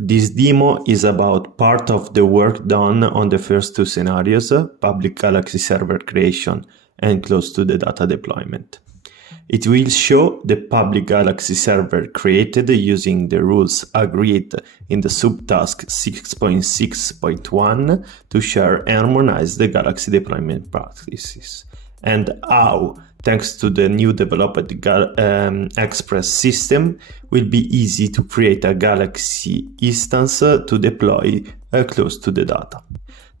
This demo is about part of the work done on the first two scenarios, public Galaxy server creation and close to the data deployment. It will show the public Galaxy server created using the rules agreed in the subtask 6.6.1 to share and harmonize the Galaxy deployment practices, and how, thanks to the new developed Express system, will be easy to create a Galaxy instance to deploy close to the data.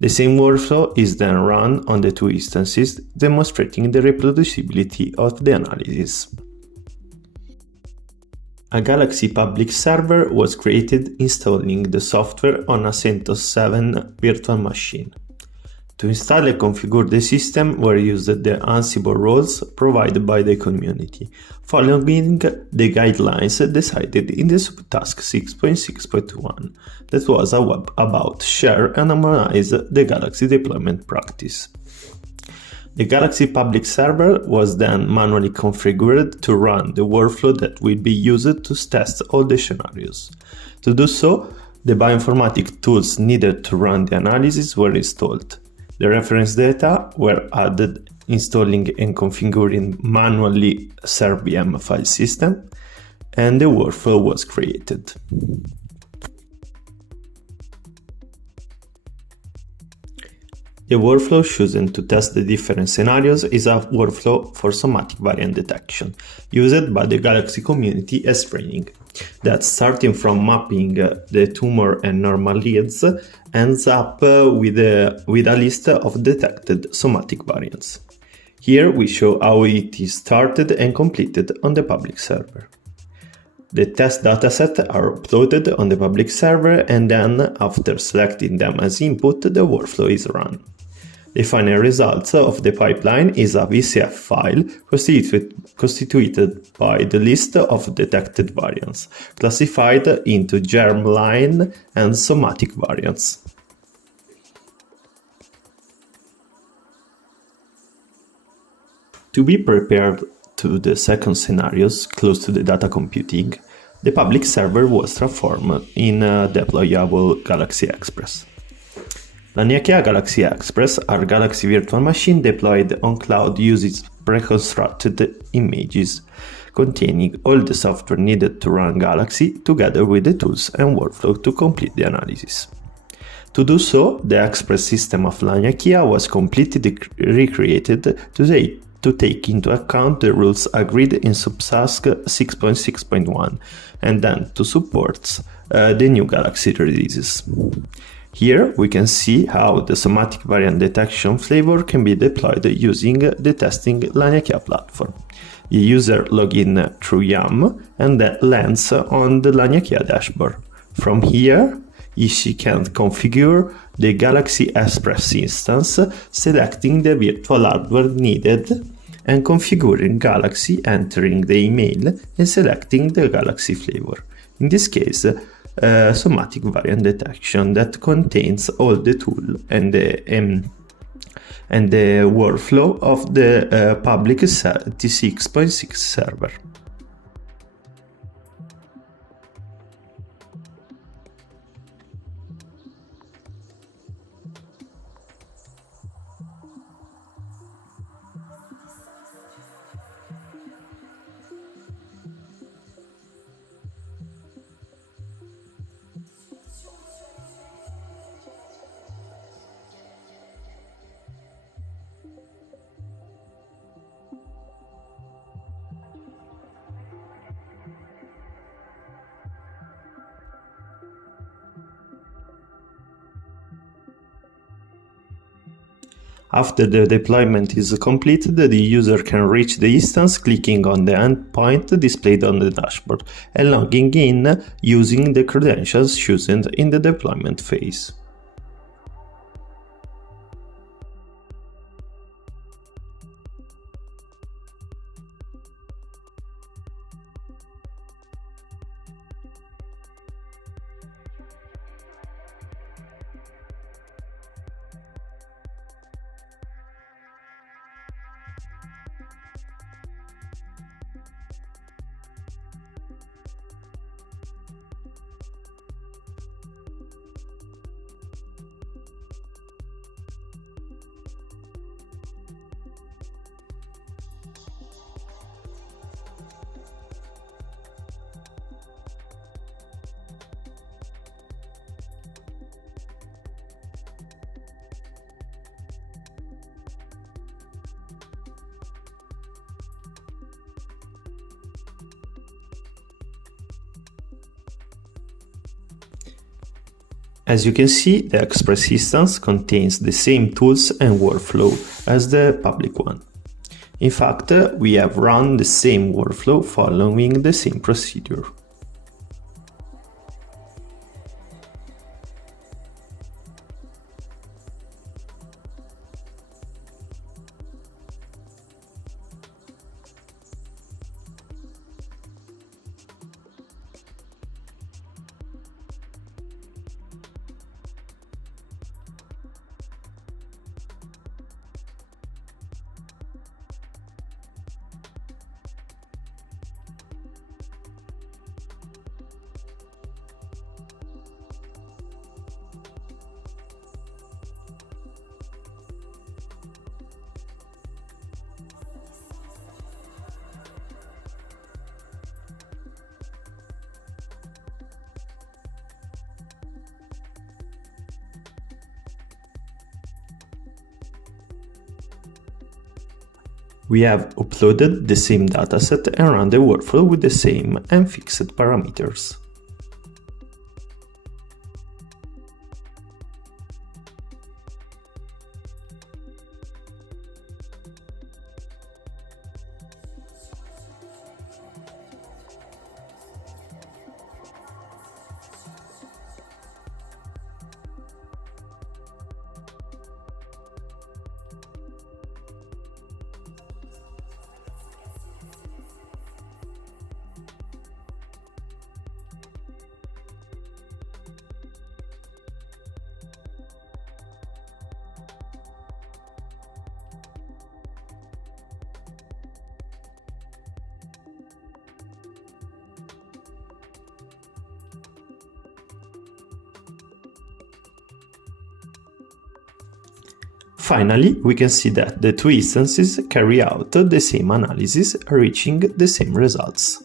The same workflow is then run on the two instances, demonstrating the reproducibility of the analysis. A Galaxy public server was created installing the software on a CentOS 7 virtual machine. To install and configure the system were used the Ansible rules provided by the community, following the guidelines decided in the subtask 6.6.1 that was about share and harmonize the Galaxy deployment practice. The Galaxy public server was then manually configured to run the workflow that will be used to test all the scenarios. To do so, the bioinformatics tools needed to run the analysis were installed. The reference data were added, installing and configuring manually SerVM file system, and the workflow was created. The workflow chosen to test the different scenarios is a workflow for somatic variant detection, used by the Galaxy community as training, that starting from mapping the tumor and normal leads, ends up with a list of detected somatic variants. Here we show how it is started and completed on the public server. The test datasets are uploaded on the public server, and then, after selecting them as input, the workflow is run. The final result of the pipeline is a VCF file constituted by the list of detected variants, classified into germline and somatic variants. To be prepared to the second scenarios, close to the data computing, the public server was transformed in a deployable Galaxy Express. Laniakea Galaxy Express are Galaxy virtual machine deployed on cloud using pre-constructed images, containing all the software needed to run Galaxy, together with the tools and workflow to complete the analysis. To do so, the Express system of Laniakea was completely recreated to take into account the rules agreed in subtask 6.6.1 and then to support the new Galaxy releases. Here we can see how the somatic variant detection flavor can be deployed using the testing Laniakea platform. The user login through YAM and that lands on the Laniakea dashboard. From here, she can configure the Galaxy Express instance, selecting the virtual hardware needed and configuring Galaxy, entering the email and selecting the Galaxy flavor. In this case, somatic variant detection that contains all the tool and the workflow of the public T6.6 server. After the deployment is completed, the user can reach the instance clicking on the endpoint displayed on the dashboard and logging in using the credentials chosen in the deployment phase. As you can see, the Express instance contains the same tools and workflow as the public one. In fact, we have run the same workflow following the same procedure. We have uploaded the same dataset and run the workflow with the same and fixed parameters. Finally, we can see that the two instances carry out the same analysis, reaching the same results.